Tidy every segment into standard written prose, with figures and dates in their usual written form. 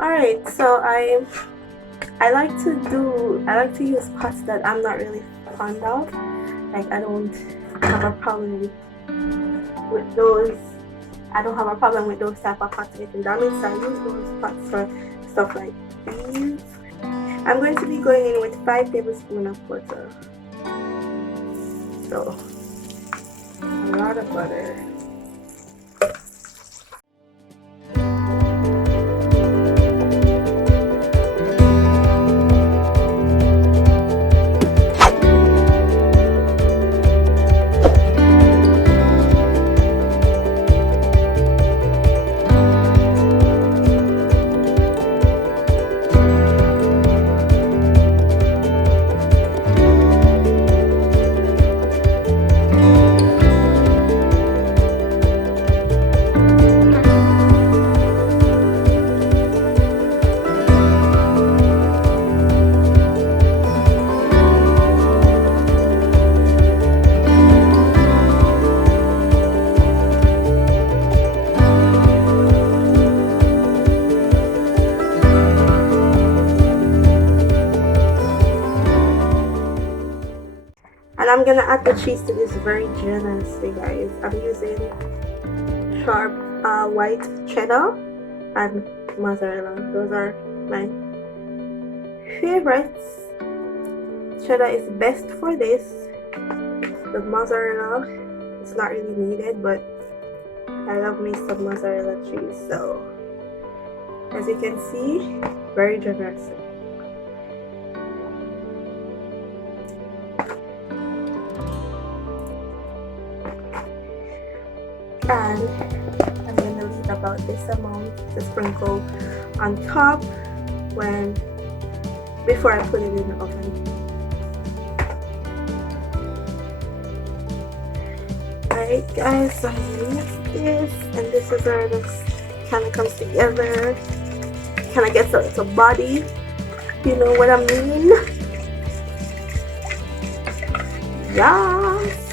Alright, so I like to use pots that I'm not really fond of. Like I don't have a problem with those. I don't have a problem with those type of pots getting damaged, so I use those pots for stuff like these. I'm going to be going in with 5 tablespoons of butter. So a lot of butter. And I'm gonna add the cheese to this very generously, guys. I'm using sharp white cheddar and mozzarella. Those are my favorites. Cheddar is best for this. The mozzarella is not really needed, but I love me some mozzarella cheese. So as you can see, very generous. And I'm going to leave about this amount to sprinkle on top before I put it in the oven. Alright guys, so I'm going to use this, and this is where this kind of comes together, kind of gets a little body, you know what I mean? Yes!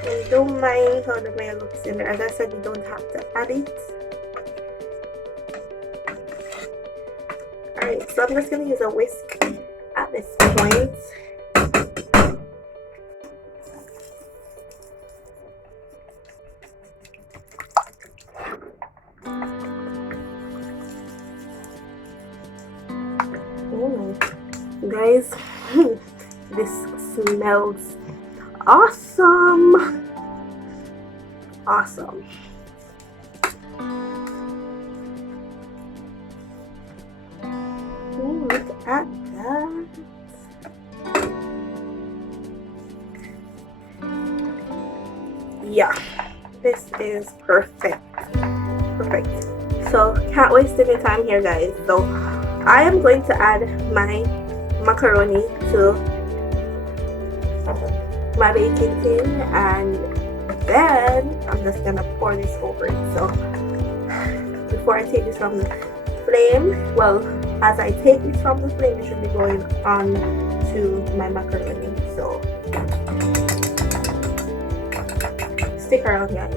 And don't mind how the mayo looks in there. As I said, you don't have to add it. Alright, so I'm just going to use a whisk at this point. Oh, guys, this smells awesome. Awesome. Ooh, look at that. Yeah, this is perfect. Perfect. So can't waste any time here, guys. So I am going to add my macaroni to my baking tin, and then I'm just gonna pour this over it. So before I take this from the flame, well, as I take this from the flame, it should be going on to my macaroni. So stick around, guys.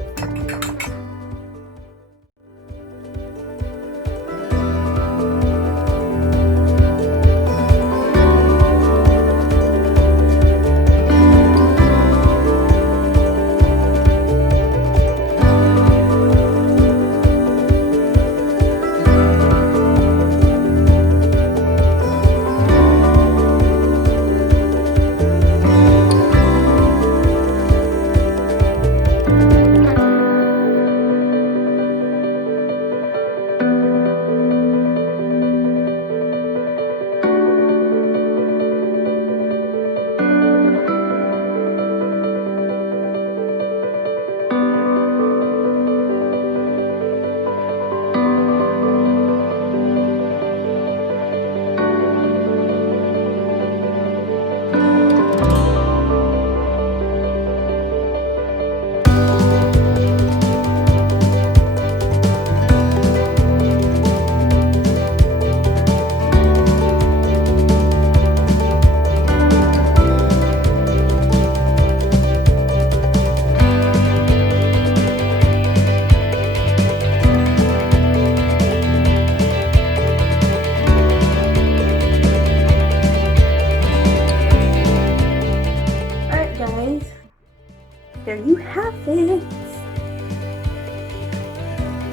perfect.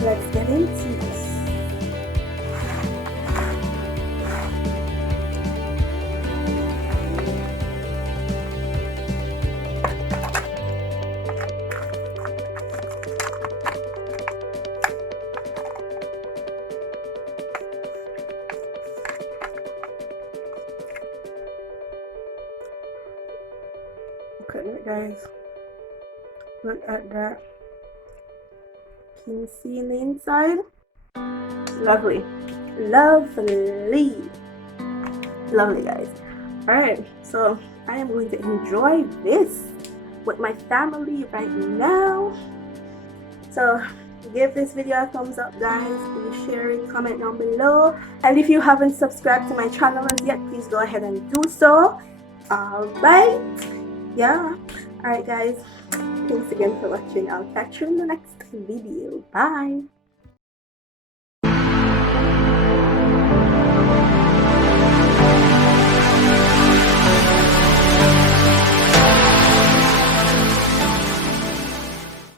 Let's get into this. Look at that, guys. Look at that. Can you see in the inside? Lovely. Lovely. Lovely, guys. Alright, so I am going to enjoy this with my family right now. So give this video a thumbs up, guys. Please share it, comment down below. And if you haven't subscribed to my channel as yet, please go ahead and do so. Alright. Yeah. Alright, guys. Thanks again for watching. I'll catch you in the next video. Bye.